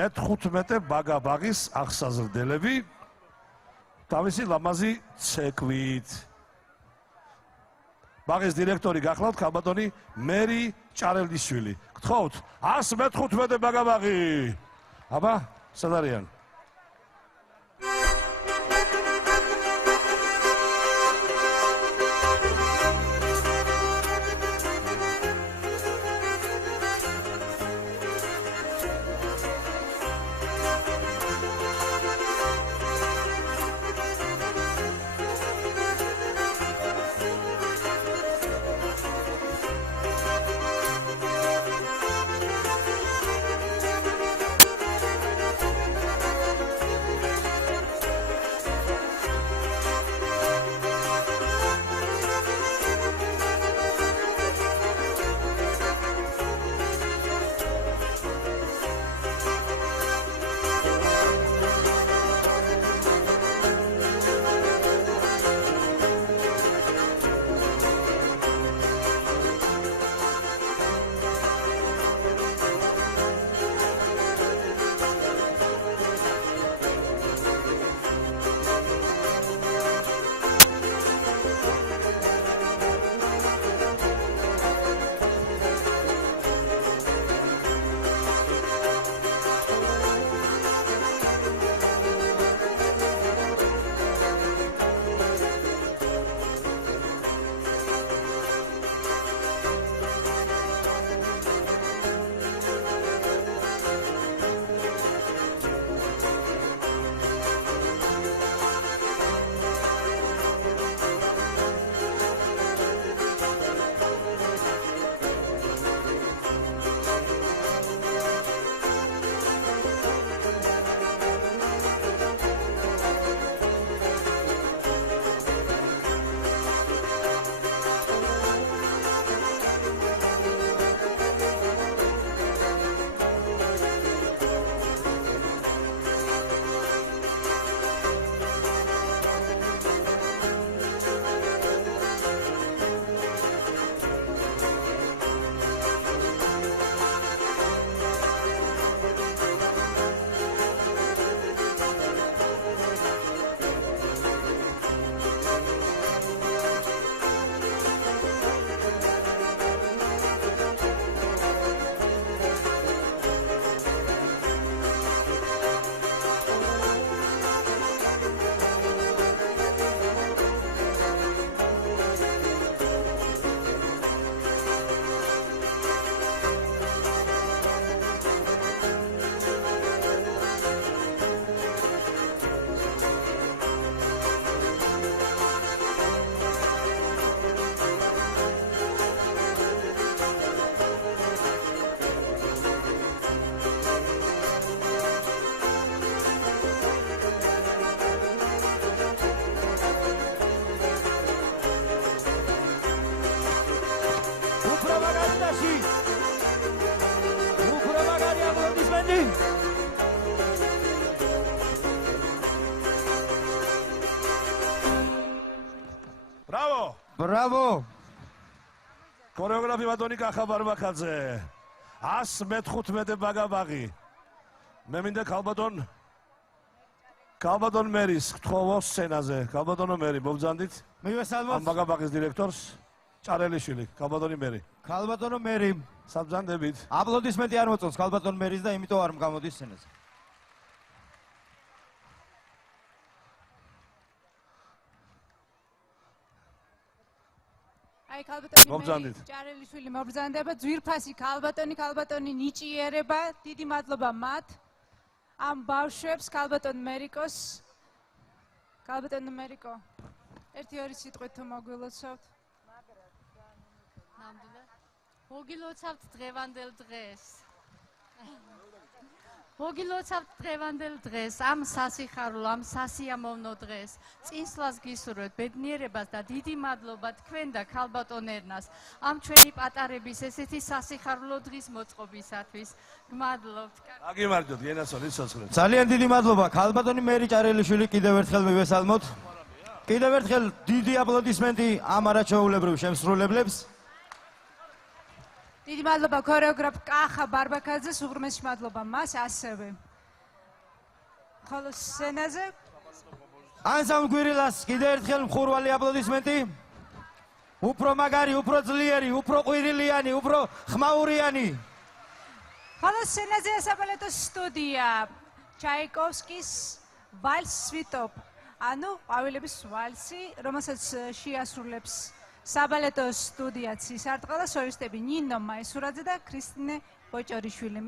115 ბაგაბაღის აღსაზრდელები თავისი ლამაზი ცეკვით. ბაღის დირექტორი გახლავთ ქალბატონი მერი ჭარელიშვილი. გთხოვთ 115 ბაგაბაღი. აბა, სად არიან? Bravo! Bravo! Choreography ბატონი კახა ბარბაკაძე. 115 ბაგაბაღი. მე მინდა ქალბატონ მერის გთხოვო სცენაზე. ქალბატონო მერი, მობრძანდით. მივესალმოთ. ამ ბაგაბაღის დირექტორს ჭარელიშვილი, ქალბატონი მერი. ქალბატონო მერი. საბრძანდებით. აპლოდისმენტი არ მოწონს ქალბატონ მერის და იმიტომ არ გამოდის სცენაზე. აი ქალბატონი ჭარელიშვილი მობრძანდება ძვირფასი ქალბატონი ნიჭიერება დიდი მადლობა მათ ამ ბავშვებს ქალბატონ მერიკოს ქალბატონო მერიკო 1-2 სიტყვით თუ მოგვილოცავთ ნამდვილად მოგილოცავთ დღევანდელ დღეს მოგილოცავთ დღევანდელ დღეს ამ სასიხარულო ამ სასიამოვნო დღეს წინსვლას გისურვებთ ბედნიერებას და დიდი მადლობა თქვენ და ქალბატონ ერნას ამ ჩვენი პატარების ესეთი სასიხარულო დღის მოწყობისათვის გმადლობთ აგიმარჯოთ გენასონი სოცხლებს ძალიან დიდი მადლობა ქალბატონი მერი ჭარელიშვილი კიდევ ერთხელ მივესალმოთ კიდევ ერთხელ დიდი აპლოდისმენტი ამ არაჩვეულებრივ შემსრულებლებს დიდი მადლობა ქორეოგრაფ კახა ბარბაკაძეს უღრმესი მადლობა მას ასევე ხოლო სცენაზე ანსამბლ გვირილას კიდევ ერთხელ მხურვალი აპლოდისმენტი. უფრო მაგარი, უფრო ძლიერი, უფრო ყვირილიანი, უფრო ხმაურიანი. ხოლო სცენაზე საბალეტო სტუდია ჩაიკოვსკის ვალს სვიტოპ, ანუ ყვავილების ვალსი, რომელსაც შეასრულებს საბალეტო სტუდია ცისარტყა და სოლისტები ნინო მაისურაძე და ქრისტინე ბოჭორიშვილი.